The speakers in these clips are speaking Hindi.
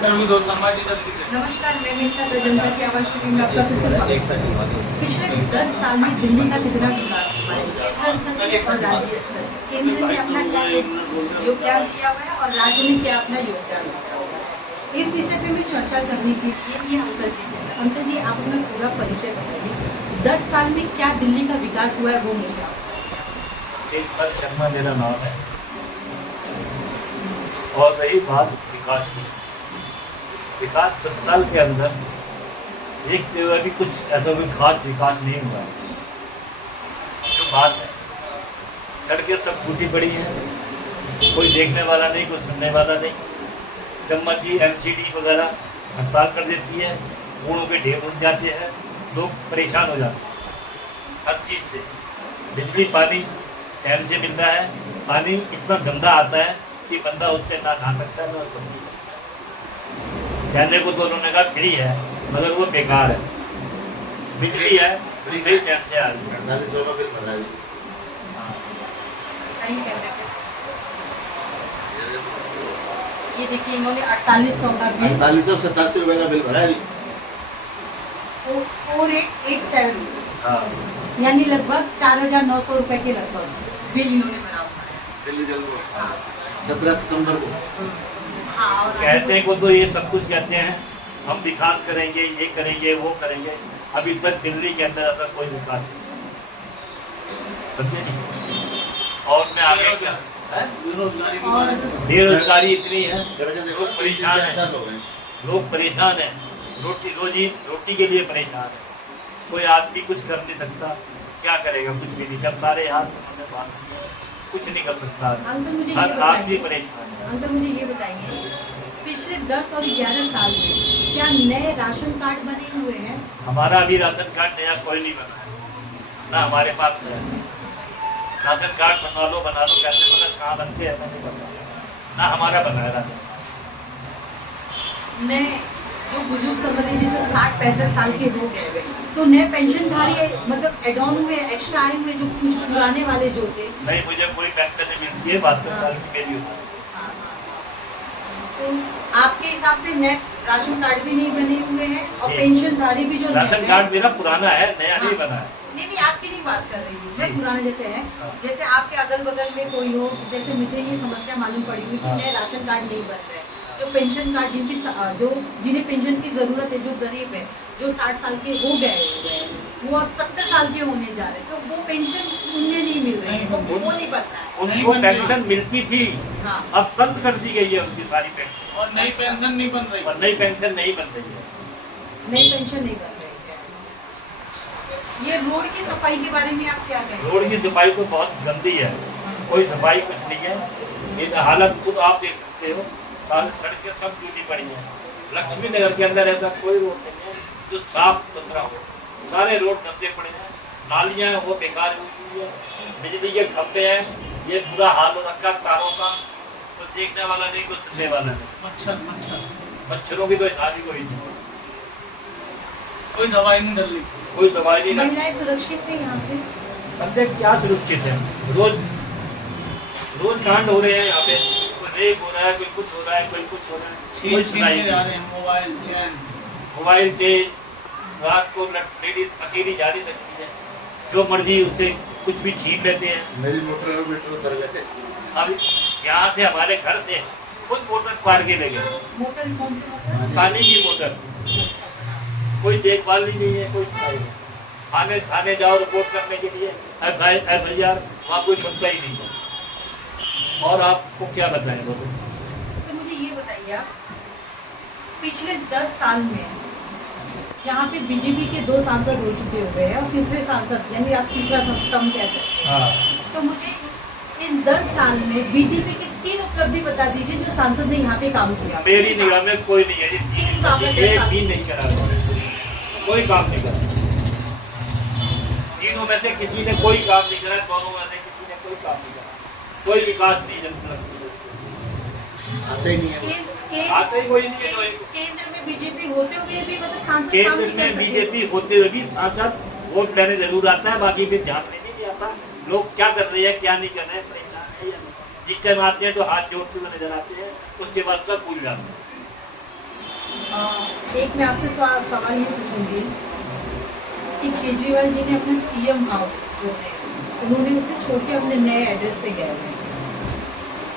नमस्कार, मैं मेनका जनता की आवाज़ टीवी में आपका फिर से स्वागत करती हूँ। पिछले 10 साल में दिल्ली का कितना विकास हुआ है, केंद्र स्तर और राज्य स्तर। केंद्र ने अपना क्या योगदान दिया हुआ है और राज्य में क्या अपना योगदान दिया हुआ है, इस विषय पे मैं चर्चा करने के लिए अंकल जी से। अंकल जी, आप अपना पूरा परिचय बताइए। 10 साल में क्या दिल्ली का विकास हुआ है वो मुझे आप बताइए। एक बार शर्मा मेरा नाम है और रही बात विकास की। विकास 10 साल के अंदर देखते हुए भी कुछ ऐसा कोई खास विकास नहीं हुआ है। जो बात है, सड़कें सब टूटी पड़ी हैं, कोई देखने वाला नहीं, कोई सुनने वाला नहीं। जब मर्जी एमसीडी वगैरह हड़ताल कर देती है, कूड़ों के ढेर उठ जाते हैं, लोग परेशान हो जाते हैं हर चीज़ से। बिजली पानी टाइम से मिलता है, पानी इतना गंदा आता है कि बंदा उससे ना नहा सकता है ना धो सकता है। कहने को तो उन्होंने कहा फ्री है, मगर वो बेकार है। बिजली है, सही टाइम से आ रही है। 4800 का बिल भरा है। ये देखिए, इन्होंने 4800 का बिल, 4887 रुपये का बिल भरा है। 4887 हाँ, यानी लगभग 4900 रुपए के लगभग बिल इन्होंने भरा हुआ है। दिल्ली जल 17 सितंबर को। हाँ, और कहते हैं को तो ये सब कुछ कहते हैं, हम विकास करेंगे, ये करेंगे, वो करेंगे। अभी तक दिल्ली के अंदर ऐसा कोई विकास नहीं, समझे नहीं। और मैं आगे क्या है, बेरोजगारी इतनी है, लोग परेशान हैं, लोग परेशान हैं, रोटी के लिए परेशान है। कोई आदमी कुछ कर नहीं सकता, क्या करेगा, कुछ भी नहीं। जब सारे हाथ कुछ नहीं कर सकता, अंकल मुझे हर ये आदमी बताइए, परेशान है। अंकल मुझे ये बताइए, पिछले 10 और 11 साल में क्या नए राशन कार्ड बने हुए हैं? हमारा अभी राशन कार्ड नया कोई नहीं बना है, ना हमारे पास है। राशन कार्ड बना लो कैसे, मगर कहाँ बनते हैं नहीं पता, ना हमारा बना है राशन कार्ड। नए जो बुजुर्ग समझ लीजिए जो 60-65 साल के हो गए हुए, तो नए पेंशनधारी मतलब एड ऑन हुए, एक्स्ट्रा आए हुए, जो कुछ पुराने वाले जो थे। नहीं, मुझे कोई पेंशन नहीं मिलती है, 72 साल की मेरी उम्र है। तो आपके हिसाब से नए राशन कार्ड भी नहीं बने हुए हैं और जी। पेंशनधारी भी जो राशन कार्ड मेरा पुराना है, नया नहीं बना है। नहीं, आपकी नहीं बात कर रही हूँ मैं, जी। पुराने जैसे है। हाँ। जैसे आपके अगल बगल में कोई हो, जैसे मुझे ये समस्या मालूम पड़ी हुई कि हाँ। नए राशन कार्ड नहीं बन रहे, जो पेंशन कार्ड जिन्हें पेंशन की जरूरत है, जो गरीब है, जो 60 साल के हो गए हुए हैं, वो अब 70 साल के होने जा रहे हैं, तो वो पेंशन उन्हें नहीं मिल रही है, वो नहीं बन रहा है। उनको पेंशन मिलती थी, हाँ, अब बंद कर दी गई है उनकी सारी पेंशन, और नई पेंशन नहीं बन रही। और नई पेंशन नहीं बन रही है। नई पेंशन नहीं बन रही है। ये रोड की सफाई के बारे में आप क्या कहेंगे? रोड की सफाई तो बहुत गंदी है, कोई सफाई कुछ नहीं है। ये हालत खुद आप देख सकते हो, सारी सड़कें सब टूटी पड़ी हैं। लक्ष्मी नगर के अंदर ऐसा कोई रोड नहीं है जो साफ सुथरा हो, सारे रोड गंदे पड़े हैं, नालियाँ हैं वो बेकार हुई है, बिजली के खंभे हैं, ये बुरा हाल हो रखा तारों का, तो देखने वाला नहीं, कोई सुनने वाला नहीं। मच्छरों की तो हिसाब ही कोई नहीं, कोई दवाई नहीं डल रही। कोई दवाई नहीं लगती। महिलाएं सुरक्षित है यहाँ पे? बंदे क्या सुरक्षित है, रोज कांड हो रहे हैं यहाँ पे, कोई रेप हो रहा है, कोई कुछ हो रहा है, कोई कुछ हो रहा है, कोई सुनाई छीन के जा नहीं। रहे हैं मोबाइल चैन। मोबाइल चेन, रात को लेडीज अकेली जा नहीं सकती है, जो मर्जी उससे कुछ भी छीन लेते हैं। मेरी मोटर उतर गए थे। अब यहाँ से हमारे घर से खुद मोटर पार के ले गए, मोटर कौन सी मोटर? पानी की मोटर, कोई देखभाल ही नहीं है, कोई सुनाई नहीं। थाने जाओ रिपोर्ट करने के लिए FIR, वहाँ कोई सुनता ही नहीं है। और आपको क्या बताएं बोलो? सर मुझे ये बताइए, आप पिछले 10 साल में यहाँ पे बीजेपी के 2 सांसद हो चुके हुए हैं और तीसरे सांसद, यानी आप तीसरा स्तंभ कह सकते हैं। हाँ, तो मुझे इन 10 साल में बीजेपी की 3 उपलब्धि बता दीजिए जो सांसद ने यहाँ पे काम किया। मेरी निगाह में कोई नहीं है, तीन काम है, एक भी नहीं करा, कोई काम नहीं करा। तीनों में से किसी ने कोई काम नहीं करा, दोनों में से किसी ने कोई काम नहीं करा, कोई विकास नहीं जनता आते ही नहीं है। आते ही कोई नहीं है। केंद्र में बीजेपी होते हुए भी मतलब सांसद काम केंद्र नहीं कर में सके। बीजेपी होते हुए भी सांसद वोट लेने जरूर आता है, बाकी फिर झांकने नहीं आता लोग क्या कर रहे हैं क्या नहीं कर रहे हैं, परेशान है या नहीं। जिस टाइम आते हैं तो हाथ जोड़ते हुए नजर आते हैं, उसके बाद सब भूल जाते हैं। एक मैं आपसे सवाल ये पूछूंगी कि केजरीवाल जी ने अपने सीएम हाउस जो है उन्होंने उसे छोड़ के अपने नए एड्रेस पे गए हैं,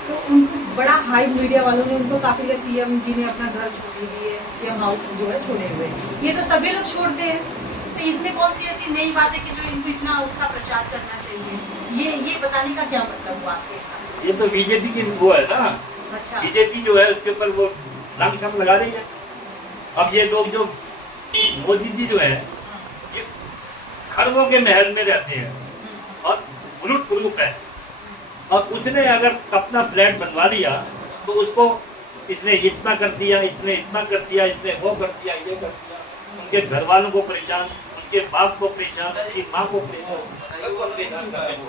तो उनको बड़ा हाई मीडिया वालों ने उनको काफी लिया सीएम जी ने अपना घर छोड़ दिए, सीएम हाउस जो है छोड़े हुए। ये तो सभी लोग छोड़ते हैं, तो इसमें कौन सी ऐसी नई बात है कि जो इनको इतना उसका प्रचार करना चाहिए? ये बताने का क्या मतलब हुआ आपके हिसाब से? ये तो बीजेपी की वो है ना, अच्छा, बीजेपी जो है उसके ऊपर वो रंग कम लगा रही है। अब ये लोग जो मोदी जी जो है ये खरबों के महल में रहते हैं और बुलट प्रूफ है, और उसने अगर अपना फ्लैट बनवा लिया तो उसको इसने इतना कर दिया, इसने इतना कर दिया, इसने वो कर दिया, ये कर दिया, उनके घर वालों को परेशान, उनके बाप को परेशान, उनकी माँ को परेशान कर रहे हैं।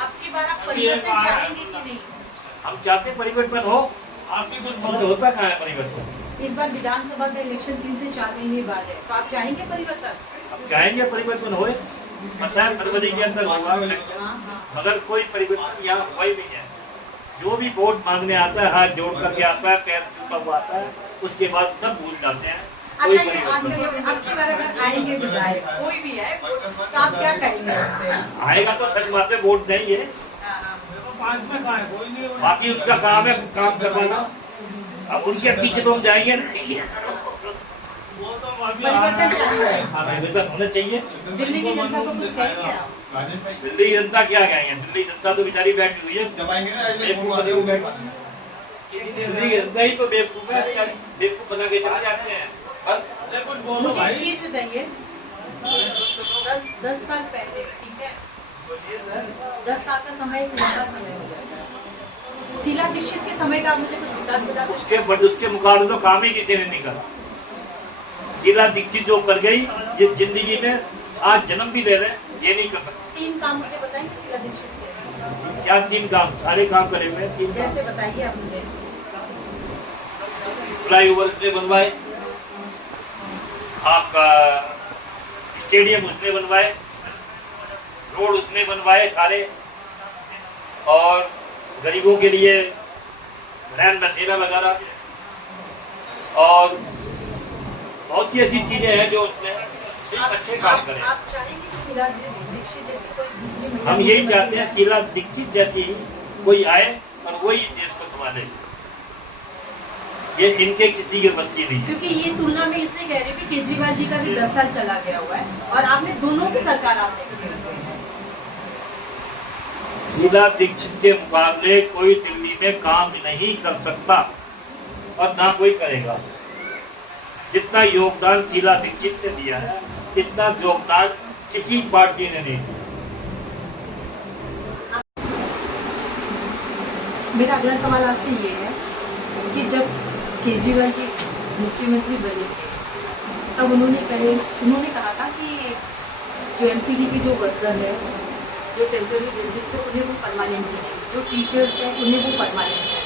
आपकी बार आप परिवर्तन चाहेंगे कि नहीं? हम चाहते परिवर्तन हो, आपकी कुछ मगर होता कहाँ है परिवर्तन? इस बार विधानसभा का इलेक्शन 3 से 4 महीने बाद है, तो आप चाहेंगे परिवर्तन? अब चाहेंगे परिवर्तन होए, पता है फरवरी के अंदर होगा इलेक्शन, मगर कोई परिवर्तन यहाँ हुआ ही नहीं है। जो भी वोट मांगने आता है हाथ जोड़ करके आता है, पैर छूटा हुआ आता है, उसके बाद सब भूल जाते हैं। अच्छा, ये आपकी बार अगर आएंगे विधायक कोई भी है तो आप क्या कहेंगे उससे? आएगा तो सच बात है, वोट देंगे, पांच में खाए कोई नहीं होगा। बाकी उनका काम है काम करवाना। अब उनके पीछे तो हम जाएंगे नहीं, वो तो अभी परिवर्तन चाहिए। परिवर्तन होना चाहिए। दिल्ली की जनता को कुछ कहेंगे आप? दिल्ली जनता क्या कहेंगे? दिल्ली जनता तो बेचारी बैठी हुई है, बेवकूफ बनी हुई बैठी। दिल्ली जनता ही तो बेवकूफ है, बेचारी बेवकूफ बना के चले जाते हैं बस। अरे कुछ बोलो मुझे एक भाई। चीज बताइए, 10 साल पहले, ठीक है, 10 साल का समय एक लंबा समय हो जाता है। शीला दीक्षित के समय का आप मुझे कुछ विकास बता सकते हैं? उसके मुकाबले तो काम ही किसी ने नहीं करा। शीला दीक्षित जो कर गई, ये जिंदगी में आज जन्म भी ले रहे हैं, ये नहीं कर सकते। 3 काम मुझे बताएंगे शीला दीक्षित के? क्या 3 काम? सारे काम करे हुए हैं। 3 काम कैसे बताइए आप मुझे? फ्लाई ओवर उसने बनवाए, आपका स्टेडियम उसने बनवाए, रोड उसने बनवाए सारे, और गरीबों के लिए रैन बसेरा वगैरह, और बहुत सी ऐसी चीजें हैं जो उसने अच्छे काम करे। आप चाहेंगे कि शीला दीक्षित जैसी कोई दूसरी महिला? हम यही चाहते हैं शीला दीक्षित जैसी कोई आए और वही देश को संभाले। ये इनके किसी के बस की नहीं है। क्योंकि ये तुलना में इसलिए कह रही हूँ कि केजरीवाल जी का भी 10 साल चला गया हुआ है और आपने दोनों की सरकार आपने किए हुए हैं। शीला दीक्षित के मुकाबले कोई दिल्ली में काम नहीं कर सकता और ना कोई करेगा। जितना योगदान शीला दीक्षित ने दिया है, इतना योगदान किसी पार्टी ने नहीं दिया। मेरा अगला सवाल आपसे ये है कि जब केजरीवाल जी मुख्यमंत्री बने थे तब उन्होंने कहा था कि जो एमसीडी के जो वर्कर है, जो टेम्पररी बेसिस पे उन्हें वो परमानेंट है, जो टीचर्स हैं उन्हें वो परमानेंट है।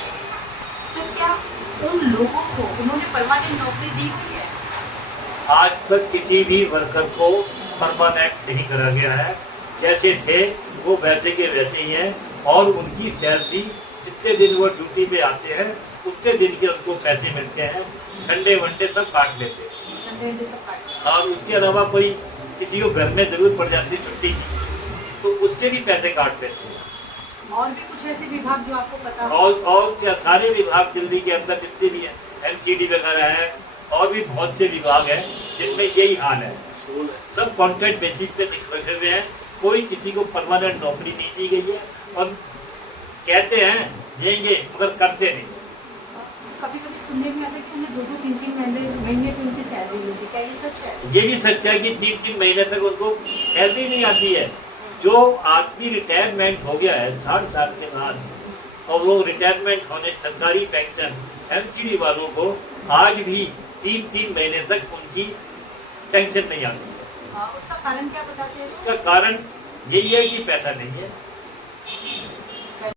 तो क्या उन लोगों को उन्होंने परमानेंट नौकरी दी हुई है? आज तक किसी भी वर्कर को परमानेंट नहीं करा गया है। जैसे थे वो वैसे के वैसे ही हैं, और उनकी सैलरी जितने दिन वो ड्यूटी पे आते हैं उतने दिन के उनको पैसे मिलते हैं। संडे वनडे सब काट लेते हैं, संडे वनडे सब काट लेते हैं। और उसके अलावा कोई किसी को घर में जरूरत पड़ जाती है छुट्टी की तो उसके भी पैसे काट लेते हैं। और भी कुछ ऐसे विभाग जो आपको पता हो? और क्या सारे विभाग दिल्ली के अंदर जितने भी हैं, एमसीडी वगैरह हैं, और भी बहुत से विभाग हैं जिनमें यही हाल है। सब कॉन्ट्रैक्ट बेसिस पे रखे हुए हैं, कोई किसी को परमानेंट नौकरी नहीं दी गई है, और कहते हैं देंगे मगर करते नहीं। कभी कभी सुनने में आता है कि उन्हें 2-2, 3-3 महीने की उनकी सैलरी मिलती है, क्या ये सच है? ये भी सच है कि 3-3 महीने तक उनको सैलरी नहीं आती है। जो आदमी रिटायरमेंट हो गया है 60 साल के बाद, और वो रिटायरमेंट होने सरकारी पेंशन एमसीडी वालों को आज भी 3-3 महीने तक उनकी पेंशन नहीं आती है। उसका कारण क्या बताते हैं? इसका कारण यही है कि पैसा नहीं है।